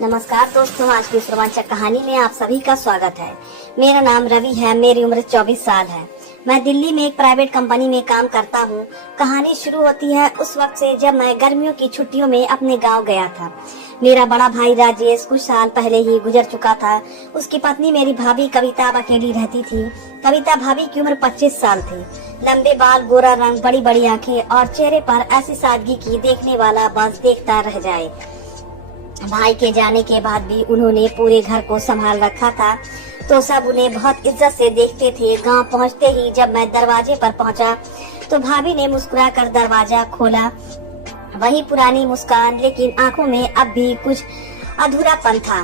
नमस्कार दोस्तों, आज की इस रोमांचक कहानी में आप सभी का स्वागत है। मेरा नाम रवि है, मेरी उम्र 24 साल है। मैं दिल्ली में एक प्राइवेट कंपनी में काम करता हूँ। कहानी शुरू होती है उस वक्त से जब मैं गर्मियों की छुट्टियों में अपने गांव गया था। मेरा बड़ा भाई राजेश कुछ साल पहले ही गुजर चुका था। उसकी पत्नी मेरी भाभी कविता अब अकेली रहती थी। कविता भाभी की उम्र 25 साल थी। लंबे बाल, गोरा रंग, बड़ी बड़ी आंखें और चेहरे पर ऐसी सादगी की देखने वाला बस देखता रह जाए। भाई के जाने के बाद भी उन्होंने पूरे घर को संभाल रखा था, तो सब उन्हें बहुत इज्जत से देखते थे। गांव पहुंचते ही जब मैं दरवाजे पर पहुंचा तो भाभी ने मुस्कुराकर दरवाजा खोला। वही पुरानी मुस्कान, लेकिन आंखों में अब भी कुछ अधूरापन था।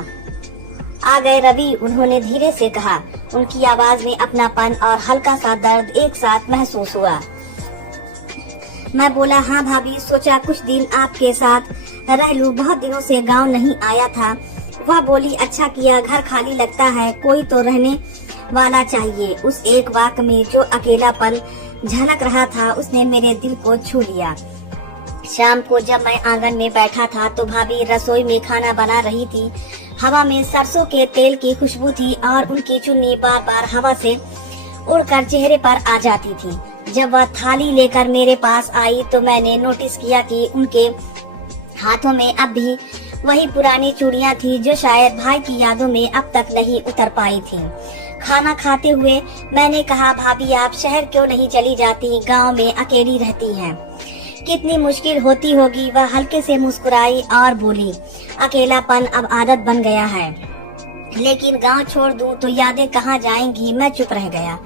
आ गए रवि, उन्होंने धीरे से कहा। उनकी आवाज में अपनापन और हल्का सा दर्द एक साथ महसूस हुआ। मैं बोला, हाँ भाभी, सोचा कुछ दिन आपके साथ रह लूं, बहुत दिनों से गांव नहीं आया था। वह बोली, अच्छा किया, घर खाली लगता है, कोई तो रहने वाला चाहिए। उस एक वाक्य में जो अकेलापन झलक रहा था उसने मेरे दिल को छू लिया। शाम को जब मैं आंगन में बैठा था तो भाभी रसोई में खाना बना रही थी। हवा में सरसों के तेल की खुशबू थी और उनकी चुन्नी बार बार हवा से उड़कर चेहरे पर आ जाती थी। जब वह थाली लेकर मेरे पास आई तो मैंने नोटिस किया कि उनके हाथों में अब भी वही पुरानी चूड़ियां थी जो शायद भाई की यादों में अब तक नहीं उतर पाई थी। खाना खाते हुए मैंने कहा, भाभी आप शहर क्यों नहीं चली जाती, गांव में अकेली रहती हैं, कितनी मुश्किल होती होगी। वह हल्के से मुस्कुराई और बोली, अकेलापन अब आदत बन गया है, लेकिन गांव छोड़ दूं तो यादें कहाँ जाएंगी। मैं चुप रह गया,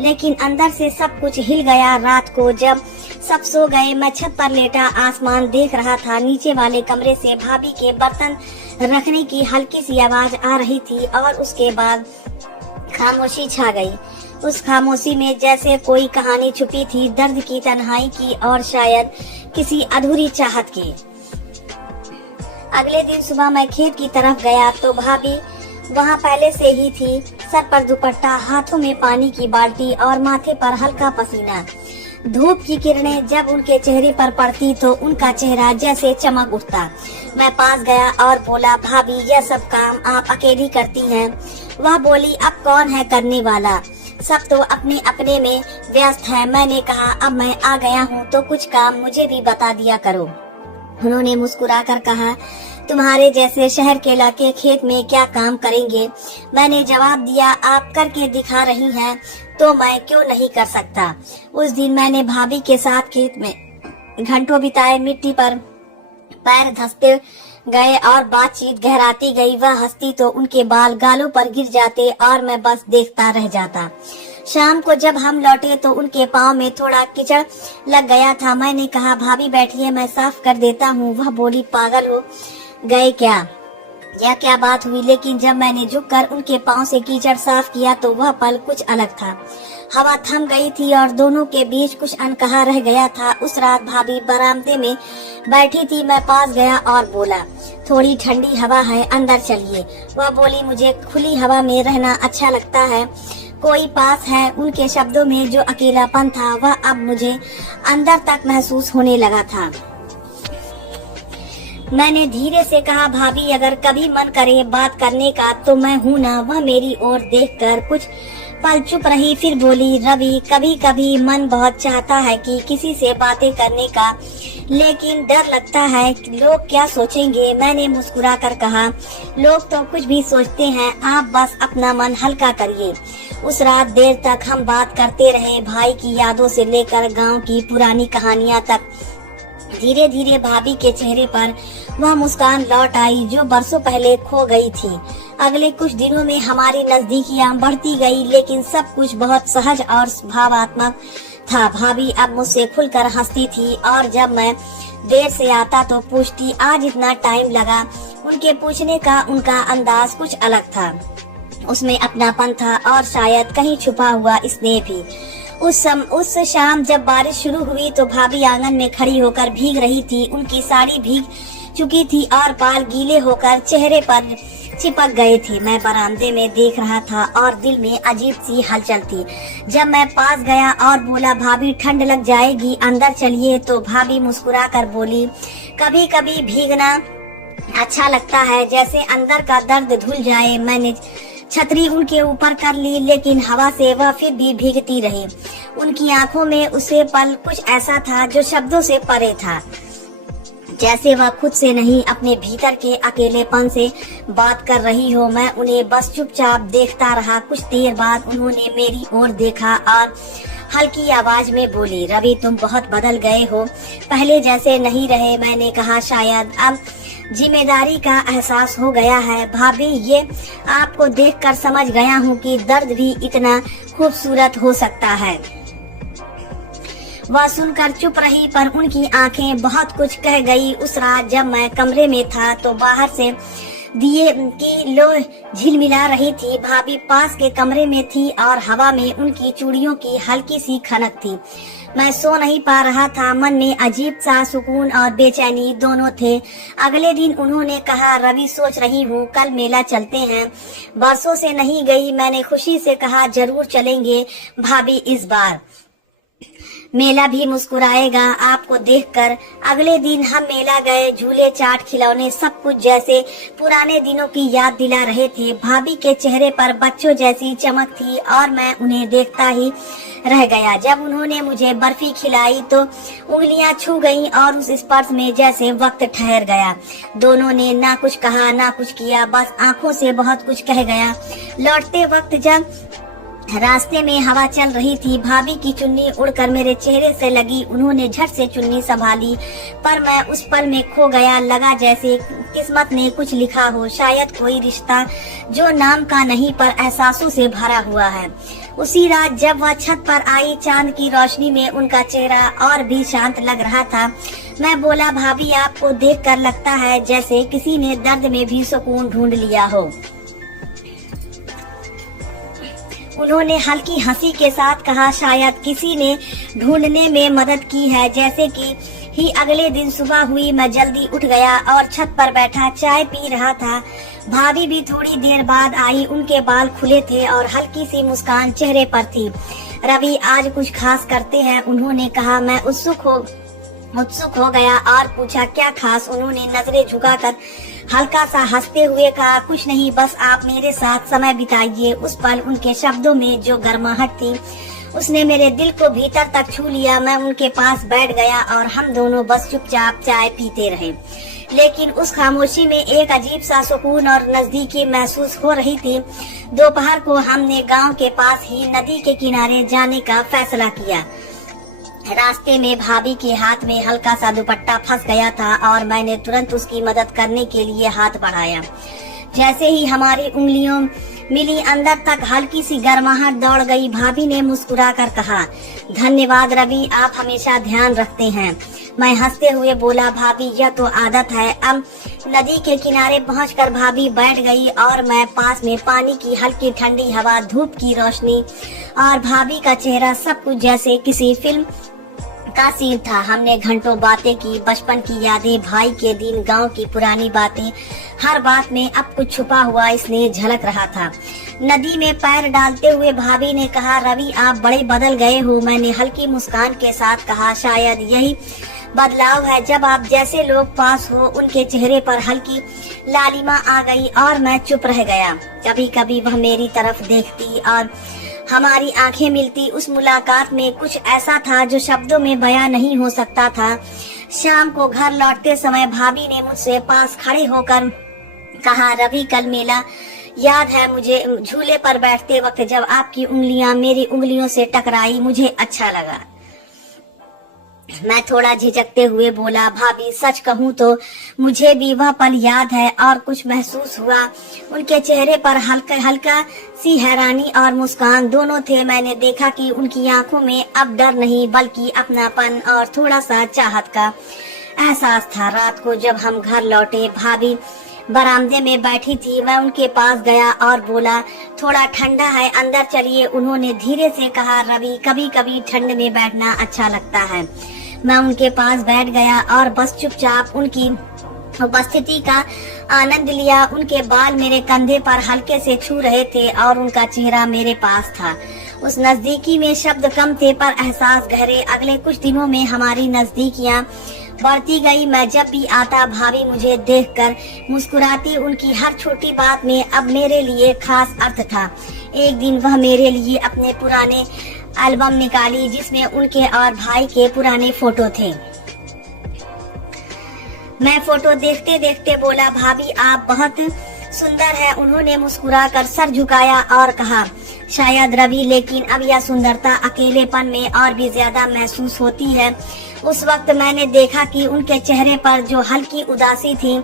लेकिन अंदर से सब कुछ हिल गया। रात को जब सब सो गए मैं छत पर लेटा आसमान देख रहा था। नीचे वाले कमरे से भाभी के बर्तन रखने की हल्की सी आवाज आ रही थी और उसके बाद खामोशी छा गई। उस खामोशी में जैसे कोई कहानी छुपी थी, दर्द की, तन्हाई की और शायद किसी अधूरी चाहत की। अगले दिन सुबह मैं खेत की तरफ गया तो भाभी वहाँ पहले से ही थी। सर पर दुपट्टा, हाथों में पानी की बाल्टी और माथे पर हल्का पसीना। धूप की किरणें जब उनके चेहरे पर पड़ती तो उनका चेहरा जैसे चमक उठता। मैं पास गया और बोला, भाभी यह सब काम आप अकेली करती हैं। वह बोली, अब कौन है करने वाला, सब तो अपने अपने में व्यस्त है। मैंने कहा, अब मैं आ गया हूँ तो कुछ काम मुझे भी बता दिया करो। उन्होंने मुस्कुराकर कहा, तुम्हारे जैसे शहर के लड़के खेत में क्या काम करेंगे। मैंने जवाब दिया, आप करके दिखा रही हैं तो मैं क्यों नहीं कर सकता। उस दिन मैंने भाभी के साथ खेत में घंटों बिताए। मिट्टी पर पैर धंसते गए और बातचीत गहराती गई। वह हंसती तो उनके बाल गालों पर गिर जाते और मैं बस देखता रह जाता। शाम को जब हम लौटे तो उनके पाँव में थोड़ा कीचड़ लग गया था। मैंने कहा, भाभी बैठिए, मैं साफ कर देता हूँ। वह बोली, पागल हो गए क्या, यह क्या बात हुई। लेकिन जब मैंने झुककर उनके पाँव से कीचड़ साफ किया तो वह पल कुछ अलग था। हवा थम गई थी और दोनों के बीच कुछ अनकहा रह गया था। उस रात भाभी बरामदे में बैठी थी। मैं पास गया और बोला, थोड़ी ठंडी हवा है, अंदर चलिए। वह बोली, मुझे खुली हवा में रहना अच्छा लगता है, कोई पास है। उनके शब्दों में जो अकेलापन था वह अब मुझे अंदर तक महसूस होने लगा था। मैंने धीरे से कहा, भाभी अगर कभी मन करे बात करने का तो मैं हूँ ना। वह मेरी ओर देखकर कुछ पल चुप रही, फिर बोली, रवि कभी कभी मन बहुत चाहता है कि किसी से बातें करने का, लेकिन डर लगता है कि लोग क्या सोचेंगे। मैंने मुस्कुरा कर कहा, लोग तो कुछ भी सोचते हैं, आप बस अपना मन हल्का करिए। उस रात देर तक हम बात करते रहे, भाई की यादों से लेकर गांव की पुरानी कहानियां तक। धीरे धीरे भाभी के चेहरे पर वह मुस्कान लौट आई जो बरसों पहले खो गई थी। अगले कुछ दिनों में हमारी नजदीकियां बढ़ती गई, लेकिन सब कुछ बहुत सहज और भावात्मक था। भाभी अब मुझसे खुलकर हंसती थी और जब मैं देर से आता तो पूछती, आज इतना टाइम लगा। उनके पूछने का उनका अंदाज कुछ अलग था, उसमें अपनापन था और शायद कहीं छुपा हुआ स्नेह भी। उस शाम जब बारिश शुरू हुई तो भाभी आंगन में खड़ी होकर भीग रही थी। उनकी साड़ी भीग चुकी थी और बाल गीले होकर चेहरे पर चिपक गए थे। मैं बरामदे में देख रहा था और दिल में अजीब सी हलचल थी। जब मैं पास गया और बोला, भाभी ठंड लग जाएगी, अंदर चलिए, तो भाभी मुस्कुरा कर बोली, कभी कभी भीगना अच्छा लगता है, जैसे अंदर का दर्द धुल जाए। मैंने छतरी उनके ऊपर कर ली, लेकिन हवा से वह फिर भी भीगती रही। उनकी आंखों में उसे पल कुछ ऐसा था जो शब्दों से परे था, जैसे वह खुद से नहीं अपने भीतर के अकेलेपन से बात कर रही हो। मैं उन्हें बस चुपचाप देखता रहा। कुछ देर बाद उन्होंने मेरी ओर देखा और हल्की आवाज में बोली, रवि तुम बहुत बदल गए हो, पहले जैसे नहीं रहे। मैंने कहा, शायद अब जिम्मेदारी का एहसास हो गया है। भाभी, ये आपको देखकर समझ गया हूँ कि दर्द भी इतना खूबसूरत हो सकता है। वह सुनकर चुप रही, पर उनकी आंखें बहुत कुछ कह गई। उस रात जब मैं कमरे में था तो बाहर से दिए की लो झिलमिला रही थी। भाभी पास के कमरे में थी और हवा में उनकी चूड़ियों की हल्की सी खनक थी। मैं सो नहीं पा रहा था। मन में अजीब सा सुकून और बेचैनी दोनों थे। अगले दिन उन्होंने कहा, रवि सोच रही हूँ कल मेला चलते हैं, बरसों से नहीं गई। मैंने खुशी से कहा, जरूर चलेंगे भाभी, इस बार मेला भी मुस्कुराएगा आपको देखकर। अगले दिन हम मेला गए। झूले, चाट, खिलौने, सब कुछ जैसे पुराने दिनों की याद दिला रहे थे। भाभी के चेहरे पर बच्चों जैसी चमक थी और मैं उन्हें देखता ही रह गया। जब उन्होंने मुझे बर्फी खिलाई तो उंगलियां छू गईं और उस स्पर्श में जैसे वक्त ठहर गया। दोनों ने ना कुछ कहा ना कुछ किया, बस आंखों से बहुत कुछ कह गया। लौटते वक्त जब रास्ते में हवा चल रही थी, भाभी की चुन्नी उड़कर मेरे चेहरे से लगी। उन्होंने झट से चुन्नी संभाली, पर मैं उस पल में खो गया। लगा जैसे किस्मत ने कुछ लिखा हो, शायद कोई रिश्ता जो नाम का नहीं पर एहसासों से भरा हुआ है। उसी रात जब वह छत पर आई, चांद की रोशनी में उनका चेहरा और भी शांत लग रहा था। मैं बोला, भाभी आपको देखकर लगता है जैसे किसी ने दर्द में भी सुकून ढूंढ लिया हो। उन्होंने हल्की हंसी के साथ कहा, शायद किसी ने ढूंढने में मदद की है। जैसे कि ही अगले दिन सुबह हुई, मैं जल्दी उठ गया और छत पर बैठा चाय पी रहा था। भाभी भी थोड़ी देर बाद आई। उनके बाल खुले थे और हल्की सी मुस्कान चेहरे पर थी। रवि, आज कुछ खास करते हैं, उन्होंने कहा। मैं उत्सुक हो गया और पूछा, क्या खास? उन्होंने नजरें झुकाकर हल्का सा हंसते हुए कहा, कुछ नहीं, बस आप मेरे साथ समय बिताइए। उस पल उनके शब्दों में जो गर्माहट थी उसने मेरे दिल को भीतर तक छू लिया। मैं उनके पास बैठ गया और हम दोनों बस चुपचाप चाय पीते रहे। लेकिन उस खामोशी में एक अजीब सा सुकून और नजदीकी महसूस हो रही थी। दोपहर को हमने गांव के पास ही नदी के किनारे जाने का फैसला किया। रास्ते में भाभी के हाथ में हल्का सा दुपट्टा फंस गया था और मैंने तुरंत उसकी मदद करने के लिए हाथ बढ़ाया। जैसे ही हमारी उंगलियों मिली, अंदर तक हल्की सी गर्माहट दौड़ गई। भाभी ने मुस्कुराकर कहा, धन्यवाद रवि, आप हमेशा ध्यान रखते हैं। मैं हंसते हुए बोला, भाभी यह तो आदत है। अब नदी के किनारे पहुंचकर भाभी बैठ गई और मैं पास में पानी की हल्की ठंडी हवा, धूप की रोशनी और भाभी का चेहरा, सब कुछ जैसे किसी फिल्म का सीन था। हमने घंटों बातें की, बचपन की यादें, भाई के दिन, गांव की पुरानी बातें। हर बात में अब कुछ छुपा हुआ इसने झलक रहा था। नदी में पैर डालते हुए भाभी ने कहा, रवि आप बड़े बदल गए हो। मैंने हल्की मुस्कान के साथ कहा, शायद यही बदलाव है। जब आप जैसे लोग पास हो, उनके चेहरे पर हल्की लालिमा आ गई और मैं चुप रह गया। कभी कभी वह मेरी तरफ देखती और हमारी आंखें मिलती। उस मुलाकात में कुछ ऐसा था जो शब्दों में बयां नहीं हो सकता था। शाम को घर लौटते समय भाभी ने मुझसे पास खड़े होकर कहा, रवि कल मेला याद है मुझे? झूले पर बैठते वक्त जब आपकी उंगलियां मेरी उंगलियों से टकराई, मुझे अच्छा लगा। मैं थोड़ा झिझकते हुए बोला, भाभी सच कहूँ तो मुझे भी वह पल याद है। और कुछ महसूस हुआ। उनके चेहरे पर हल्का सी हैरानी और मुस्कान दोनों थे। मैंने देखा कि उनकी आंखों में अब डर नहीं बल्कि अपनापन और थोड़ा सा चाहत का एहसास था। रात को जब हम घर लौटे, भाभी बरामदे में बैठी थी। मैं उनके पास गया और बोला, थोड़ा ठंडा है, अंदर चलिए। उन्होंने धीरे से कहा, रवि कभी कभी ठंड में बैठना अच्छा लगता है। मैं उनके पास बैठ गया और बस चुपचाप उनकी उपस्थिति का आनंद लिया। उनके बाल मेरे कंधे पर हल्के से छू रहे थे और उनका चेहरा मेरे पास था। उस नजदीकी में शब्द कम थे पर एहसास गहरे। अगले कुछ दिनों में हमारी नजदीकियां बढ़ती गई। मैं जब भी आता भाभी मुझे देखकर मुस्कुराती। उनकी हर छोटी बात में अब मेरे लिए खास अर्थ था। एक दिन वह मेरे लिए अपने पुराने एल्बम निकाली जिसमें उनके और भाई के पुराने फोटो थे। मैं फोटो देखते देखते बोला, भाभी आप बहुत सुंदर है। उन्होंने मुस्कुराकर सर झुकाया और कहा, शायद रवि, लेकिन अब यह सुंदरता अकेलेपन में और भी ज्यादा महसूस होती है। उस वक्त मैंने देखा कि उनके चेहरे पर जो हल्की उदासी थी,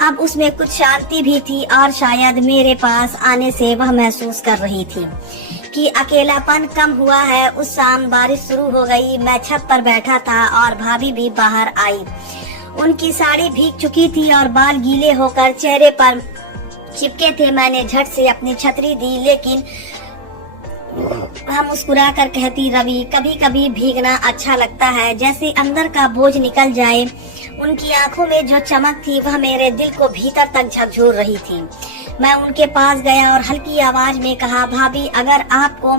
अब उसमें कुछ शांति भी थी और शायद मेरे पास आने से वह महसूस कर रही थी कि अकेलापन कम हुआ है। उस शाम बारिश शुरू हो गई। मैं छत पर बैठा था और भाभी भी बाहर आई। उनकी साड़ी भीग चुकी थी और बाल गीले होकर चेहरे पर चिपके थे। मैंने झट से अपनी छतरी दी, लेकिन वह मुस्कुरा कर कहती, रवि, कभी कभी भीगना अच्छा लगता है, जैसे अंदर का बोझ निकल जाए। उनकी आंखों में जो चमक थी वह मेरे दिल को भीतर तक झकझोर रही थी। मैं उनके पास गया और हल्की आवाज में कहा, भाभी अगर आपको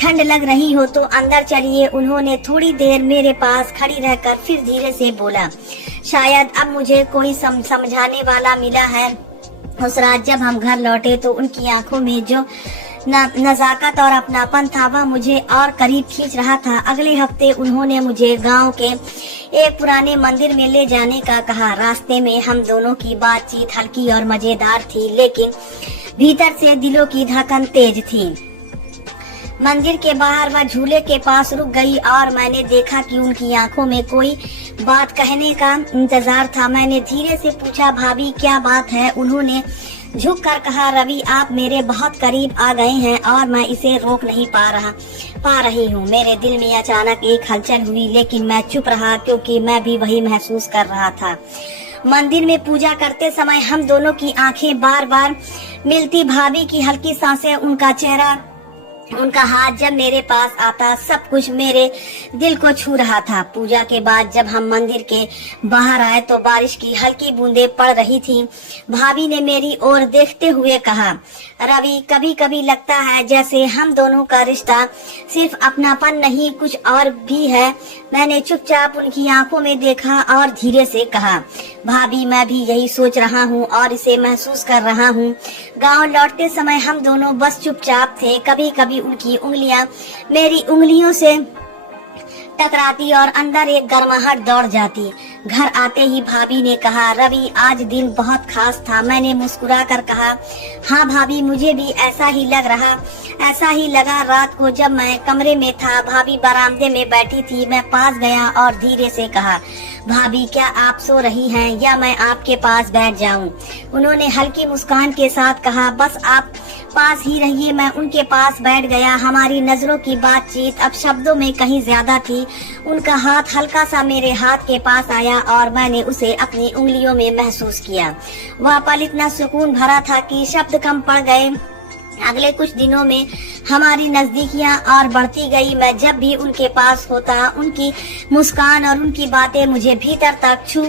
ठंड लग रही हो तो अंदर चलिए। उन्होंने थोड़ी देर मेरे पास खड़ी रहकर फिर धीरे से बोला, शायद अब मुझे कोई समझाने वाला मिला है। उस रात जब हम घर लौटे तो उनकी आंखों में जो नजाकत और अपनापन था वह मुझे और करीब खींच रहा था। अगले हफ्ते उन्होंने मुझे गांव के एक पुराने मंदिर में ले जाने का कहा। रास्ते में हम दोनों की बातचीत हल्की और मजेदार थी, लेकिन भीतर से दिलों की धड़कन तेज थी। मंदिर के बाहर वह झूले के पास रुक गई और मैंने देखा कि उनकी आंखों में कोई बात कहने का इंतजार था। मैंने धीरे से पूछा, भाभी क्या बात है? उन्होंने झुक कर कहा, रवि आप मेरे बहुत करीब आ गए हैं और मैं इसे रोक नहीं पा रही हूँ। मेरे दिल में अचानक एक हलचल हुई, लेकिन मैं चुप रहा क्योंकि मैं भी वही महसूस कर रहा था। मंदिर में पूजा करते समय हम दोनों की आंखें बार बार मिलती। भाभी की हल्की सांसें, उनका चेहरा, उनका हाथ जब मेरे पास आता, सब कुछ मेरे दिल को छू रहा था। पूजा के बाद जब हम मंदिर के बाहर आए तो बारिश की हल्की बूंदें पड़ रही थी। भाभी ने मेरी ओर देखते हुए कहा, रवि कभी कभी लगता है जैसे हम दोनों का रिश्ता सिर्फ अपनापन नहीं कुछ और भी है। मैंने चुपचाप उनकी आंखों में देखा और धीरे से कहा, भाभी मैं भी यही सोच रहा हूँ और इसे महसूस कर रहा हूँ। गांव लौटते समय हम दोनों बस चुपचाप थे। कभी कभी उनकी उंगलियां मेरी उंगलियों से टकराती और अंदर एक गर्माहट दौड़ जाती। घर आते ही भाभी ने कहा, रवि आज दिन बहुत खास था। मैंने मुस्कुरा कर कहा, हाँ भाभी मुझे भी ऐसा ही लगा। रात को जब मैं कमरे में था, भाभी बरामदे में बैठी थी। मैं पास गया और धीरे से कहा, भाभी क्या आप सो रही हैं या मैं आपके पास बैठ जाऊं? उन्होंने हल्की मुस्कान के साथ कहा, बस आप पास ही रहिए। मैं उनके पास बैठ गया। हमारी नजरों की बातचीत अब शब्दों में कहीं ज्यादा थी। उनका हाथ हल्का सा मेरे हाथ के पास आया और मैंने उसे अपनी उंगलियों में महसूस किया। वह पल इतना सुकून भरा था कि शब्द कम पड़ गए। अगले कुछ दिनों में हमारी नजदीकियां और बढ़ती गई। मैं जब भी उनके पास होता, उनकी मुस्कान और उनकी बातें मुझे भीतर तक छू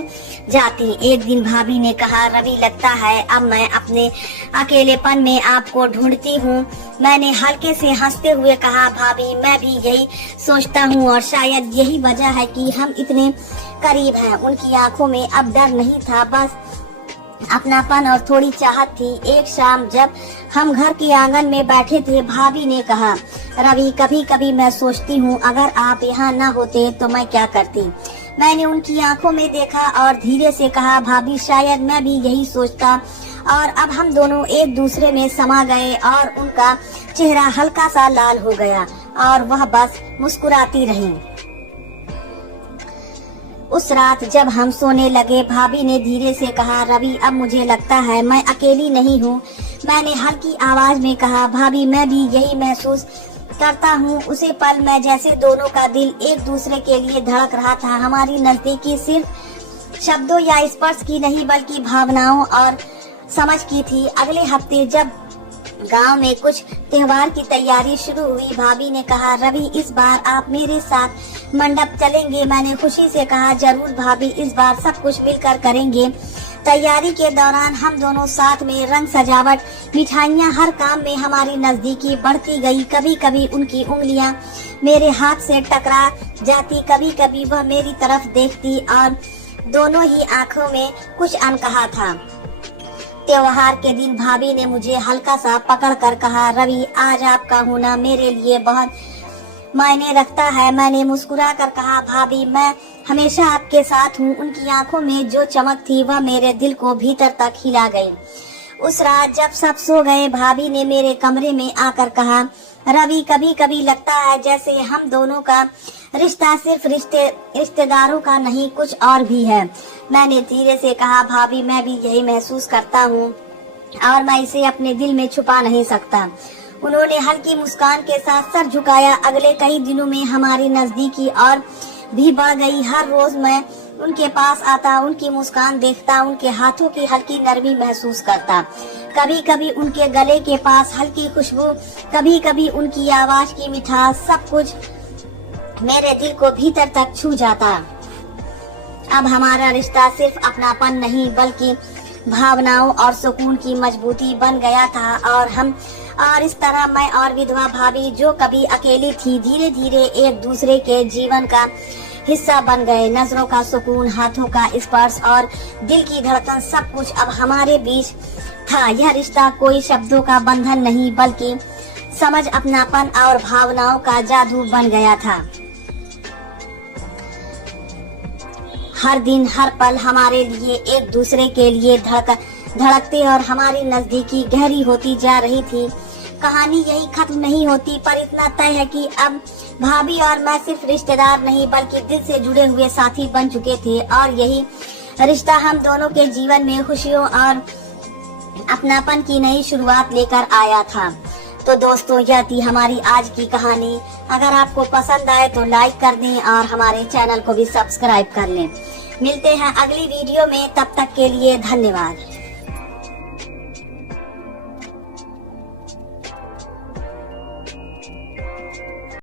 जाती। एक दिन भाभी ने कहा, रवि लगता है अब मैं अपने अकेलेपन में आपको ढूंढती हूँ। मैंने हल्के से हंसते हुए कहा, भाभी मैं भी यही सोचता हूँ और शायद यही वजह है कि हम इतने करीब हैं। उनकी आंखों में अब डर नहीं था, बस अपनापन और थोड़ी चाहत थी। एक शाम जब हम घर के आंगन में बैठे थे, भाभी ने कहा, रवि कभी कभी मैं सोचती हूँ अगर आप यहाँ न होते तो मैं क्या करती। मैंने उनकी आंखों में देखा और धीरे से कहा, भाभी शायद मैं भी यही सोचता। और अब हम दोनों एक दूसरे में समा गए और उनका चेहरा हल्का सा लाल हो गया और वह बस मुस्कुराती रही। उस रात जब हम सोने लगे, भाभी ने धीरे से कहा, रवि अब मुझे लगता है मैं अकेली नहीं हूँ। मैंने हल्की आवाज में कहा, भाभी मैं भी यही महसूस करता हूँ। उसे पल में जैसे दोनों का दिल एक दूसरे के लिए धड़क रहा था। हमारी नजदीकी सिर्फ शब्दों या स्पर्श की नहीं बल्कि भावनाओं और समझ की थी। अगले हफ्ते जब गांव में कुछ त्योहार की तैयारी शुरू हुई, भाभी ने कहा, रवि इस बार आप मेरे साथ मंडप चलेंगे? मैंने खुशी से कहा, जरूर भाभी, इस बार सब कुछ मिलकर करेंगे। तैयारी के दौरान हम दोनों साथ में रंग सजावट, मिठाइयाँ, हर काम में हमारी नजदीकी बढ़ती गई। कभी कभी उनकी उंगलियां मेरे हाथ से टकरा जाती, कभी कभी वह मेरी तरफ देखती और दोनों ही आंखों में कुछ अनकहा था। त्योहार के दिन भाभी ने मुझे हल्का सा पकड़ कर कहा, रवि आज आपका होना मेरे लिए बहुत मायने रखता है। मैंने मुस्कुरा कर कहा, भाभी मैं हमेशा आपके साथ हूँ। उनकी आंखों में जो चमक थी वह मेरे दिल को भीतर तक हिला गई। उस रात जब सब सो गए, भाभी ने मेरे कमरे में आकर कहा, रवि कभी कभी लगता है जैसे हम दोनों का रिश्ता सिर्फ रिश्तेदारों का नहीं कुछ और भी है। मैंने धीरे से कहा, भाभी मैं भी यही महसूस करता हूँ और मैं इसे अपने दिल में छुपा नहीं सकता। उन्होंने हल्की मुस्कान के साथ सर झुकाया। अगले कई दिनों में हमारी नजदीकी और भी बढ़ गई। हर रोज मैं उनके पास आता, उनकी मुस्कान देखता, उनके हाथों की हल्की नरमी महसूस करता। कभी कभी उनके गले के पास हल्की खुशबू, कभी कभी उनकी आवाज की मिठास, सब कुछ मेरे दिल को भीतर तक छू जाता। अब हमारा रिश्ता सिर्फ अपनापन नहीं बल्कि भावनाओं और सुकून की मजबूती बन गया था। और इस तरह मैं और विधवा भाभी जो कभी अकेली थी, धीरे धीरे एक दूसरे के जीवन का हिस्सा बन गए। नजरों का सुकून, हाथों का स्पर्श और दिल की धड़कन, सब कुछ अब हमारे बीच था। यह रिश्ता कोई शब्दों का बंधन नहीं बल्कि समझ, अपनापन और भावनाओं का जादू बन गया था। हर दिन हर पल हमारे लिए एक दूसरे के लिए धड़कते और हमारी नजदीकी गहरी होती जा रही थी। कहानी यही खत्म नहीं होती, पर इतना तय है कि अब भाभी और मैं सिर्फ रिश्तेदार नहीं बल्कि दिल से जुड़े हुए साथी बन चुके थे। और यही रिश्ता हम दोनों के जीवन में खुशियों और अपनापन की नई शुरुआत लेकर आया था। तो दोस्तों, यह थी हमारी आज की कहानी। अगर आपको पसंद आए तो लाइक कर दें और हमारे चैनल को भी सब्सक्राइब कर लें। मिलते हैं अगली वीडियो में, तब तक के लिए धन्यवाद।